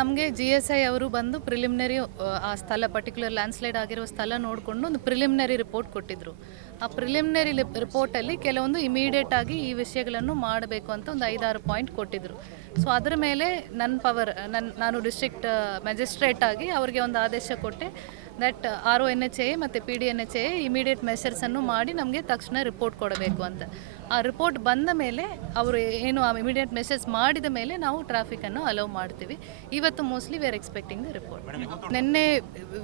ನಮಗೆ GSI ಅವರು ಬಂದು ಪ್ರಿಲಿಮಿನರಿ ಆ ಸ್ಥಳ ಪರ್ಟಿಕ್ಯುಲರ್ ಲ್ಯಾಂಡ್ಸ್ಲೈಡ್ ಆಗಿರೋ ಸ್ಥಳ ನೋಡಿಕೊಂಡು ಒಂದು ಪ್ರಿಲಿಮಿನರಿ ರಿಪೋರ್ಟ್ ಕೊಟ್ಟಿದ್ದರು. ಆ ಪ್ರಿಲಿಮಿನರಿ ರಿಪೋರ್ಟಲ್ಲಿ ಕೆಲವೊಂದು ಇಮಿಡಿಯೇಟ್ ಆಗಿ ಈ ವಿಷಯಗಳನ್ನು ಮಾಡಬೇಕು ಅಂತ ಒಂದು 5-6 ಪಾಯಿಂಟ್ ಕೊಟ್ಟಿದ್ದರು. ಸೊ ಅದರ ಮೇಲೆ ನಾನು ಡಿಸ್ಟ್ರಿಕ್ಟ್ ಮ್ಯಾಜಿಸ್ಟ್ರೇಟ್ ಆಗಿ ಅವರಿಗೆ ಒಂದು ಆದೇಶ ಕೊಟ್ಟೆ ದಟ್ RONHA ಮತ್ತು PDNHA ಇಮಿಡಿಯೇಟ್ ಮೆಷರ್ಸನ್ನು ಮಾಡಿ ನಮಗೆ ತಕ್ಷಣ ರಿಪೋರ್ಟ್ ಕೊಡಬೇಕು ಅಂತ. ಆ ರಿಪೋರ್ಟ್ ಬಂದ ಮೇಲೆ ಅವರು ಏನು ಆ ಇಮಿಡಿಯೇಟ್ ಮೆಷರ್ಸ್ ಮಾಡಿದ ಮೇಲೆ ನಾವು ಟ್ರಾಫಿಕನ್ನು ಅಲೌ ಮಾಡ್ತೀವಿ. ಇವತ್ತು mostly we are expecting the report. ನಿನ್ನೆ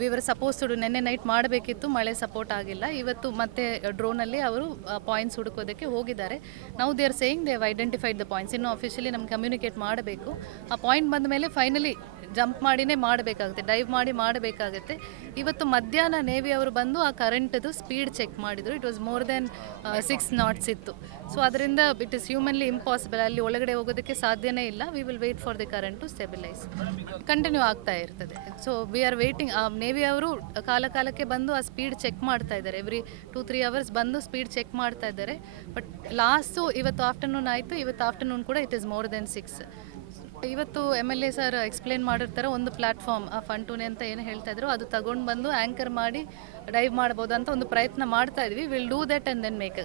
ವಿವರ್ ಸಪೋಸ್ ನಿನ್ನೆ ನೈಟ್ ಮಾಡಬೇಕಿತ್ತು, ಮಳೆ ಸಪೋರ್ಟ್ ಆಗಿಲ್ಲ. ಇವತ್ತು ಮತ್ತೆ ಡ್ರೋನಲ್ಲಿ ಅವರು ಪಾಯಿಂಟ್ಸ್ ಹುಡುಕೋದಕ್ಕೆ ಹೋಗಿದ್ದಾರೆ. ನಾವು they are saying they have identified the points. ಇನ್ನೂ ಅಫಿಷಿಯಲಿ ನಮ್ಗೆ ಕಮ್ಯುನಿಕೇಟ್ ಮಾಡಬೇಕು. ಆ ಪಾಯಿಂಟ್ ಬಂದ ಮೇಲೆ ಫೈನಲಿ ಜಂಪ್ ಮಾಡಿನೇ ಮಾಡಬೇಕಾಗುತ್ತೆ, ಡೈವ್ ಮಾಡಿ ಮಾಡಬೇಕಾಗುತ್ತೆ. ಇವತ್ತು ಮಧ್ಯಾಹ್ನ ನೇವಿ ಅವರು ಬಂದು ಆ ಕರೆಂಟ್ದು ಸ್ಪೀಡ್ ಚೆಕ್ ಮಾಡಿದರು. It was more than 6 knots ಇತ್ತು. ಸೊ ಅದರಿಂದ ಇಟ್ ಇಸ್ ಹ್ಯೂಮನ್ಲಿ ಇಂಪಾಸಿಬಲ್, ಅಲ್ಲಿ ಒಳಗಡೆ ಹೋಗೋದಕ್ಕೆ ಸಾಧ್ಯನೇ ಇಲ್ಲ. We will wait for the current to stabilise. Continue ಆಗ್ತಾ ಇರ್ತದೆ. So we are waiting. Navy ಅವರು ಕಾಲಕ್ಕೆ ಬಂದು ಆ ಸ್ಪೀಡ್ ಚೆಕ್ ಮಾಡ್ತಾ ಇದ್ದಾರೆ. ಎವ್ರಿ 2-3 hours ಬಂದು ಸ್ಪೀಡ್ ಚೆಕ್ ಮಾಡ್ತಾ ಇದ್ದಾರೆ. ಬಟ್ ಲಾಸ್ಟು ಇವತ್ತು ಆಫ್ಟರ್ನೂನ್ ಆಯಿತು. ಇವತ್ತು ಆಫ್ಟರ್ನೂನ್ ಕೂಡ ಇಟ್ ಇಸ್ ಮೋರ್ ದೆನ್ 6. ಇವತ್ತು MLA ಸರ್ ಎಕ್ಸ್ಪ್ಲೇನ್ ಮಾಡಿರ್ತಾರೆ. ಒಂದು ಪ್ಲಾಟ್ಫಾರ್ಮ್ ಆ ಫಂಟೂನೆ ಅಂತ ಏನು ಹೇಳ್ತಾ ಇದ್ರು, ಅದು ತಗೊಂಡು ಬಂದು ಆ್ಯಂಕರ್ ಮಾಡಿ ಡೈವ್ ಮಾಡ್ಬೋದು ಅಂತ ಒಂದು ಪ್ರಯತ್ನ ಮಾಡ್ತಾ ಇದ್ವಿ. Will do that and then make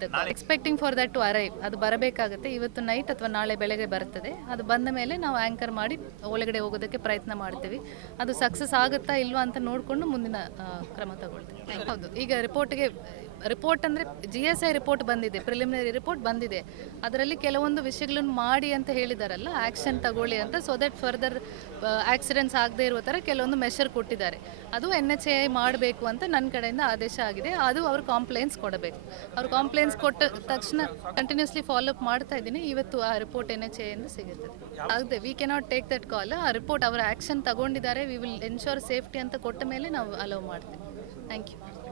the expecting for that to arrive. ಅದು ಬರಬೇಕಾಗುತ್ತೆ. ಇವತ್ತು ನೈಟ್ ಅಥವಾ ನಾಳೆ ಬೆಳಗ್ಗೆ ಬರ್ತದೆ. ಅದು ಬಂದ ಮೇಲೆ ನಾವು ಆ್ಯಂಕರ್ ಮಾಡಿ ಒಳಗಡೆ ಹೋಗೋದಕ್ಕೆ ಪ್ರಯತ್ನ ಮಾಡ್ತೀವಿ. ಅದು ಸಕ್ಸಸ್ ಆಗುತ್ತಾ ಇಲ್ವಾ ಅಂತ ನೋಡಿಕೊಂಡು ಮುಂದಿನ ಕ್ರಮ ತಗೊಳ್ತೀವಿ. ಹೌದು, ಈಗ ರಿಪೋರ್ಟ್ ಅಂದರೆ GSI ರಿಪೋರ್ಟ್ ಬಂದಿದೆ, ಪ್ರಿಲಿಮಿನರಿ ರಿಪೋರ್ಟ್ ಬಂದಿದೆ. ಅದರಲ್ಲಿ ಕೆಲವೊಂದು ವಿಷಯಗಳನ್ನು ಮಾಡಿ ಅಂತ ಹೇಳಿದಾರಲ್ಲ, ಆ್ಯಕ್ಷನ್ ತಗೊಳ್ಳಿ ಅಂತ. ಸೊ ದಟ್ ಫರ್ದರ್ ಆಕ್ಸಿಡೆಂಟ್ಸ್ ಆಗದೆ ಇರುವ ಥರ ಕೆಲವೊಂದು ಮೆಷರ್ ಕೊಟ್ಟಿದ್ದಾರೆ. ಅದು NHAI ಮಾಡಬೇಕು ಅಂತ ನನ್ನ ಕಡೆಯಿಂದ ಆದೇಶ ಆಗಿದೆ. ಅದು ಅವರು ಕಾಂಪ್ಲೇನ್ಸ್ ಕೊಡಬೇಕು. ಅವರು ಕಾಂಪ್ಲೇನ್ಸ್ ಕೊಟ್ಟ ತಕ್ಷಣ ಕಂಟಿನ್ಯೂಸ್ಲಿ ಫಾಲೋಅಪ್ ಮಾಡ್ತಾ ಇದ್ದೀನಿ. ಇವತ್ತು ಆ ರಿಪೋರ್ಟ್ NHAI ಇಂದ ಸಿಗುತ್ತದೆ. ಆಗದೆ we cannot take that call. ಆ ರಿಪೋರ್ಟ್ ಅವರ ಆ್ಯಕ್ಷನ್ ತಗೊಂಡಿದ್ದಾರೆ, ವಿ ವಿಲ್ ಎನ್ಶೋರ್ ಸೇಫ್ಟಿ ಅಂತ ಕೊಟ್ಟ ಮೇಲೆ ನಾವು ಅಲೌ ಮಾಡ್ತೀವಿ. Thank you.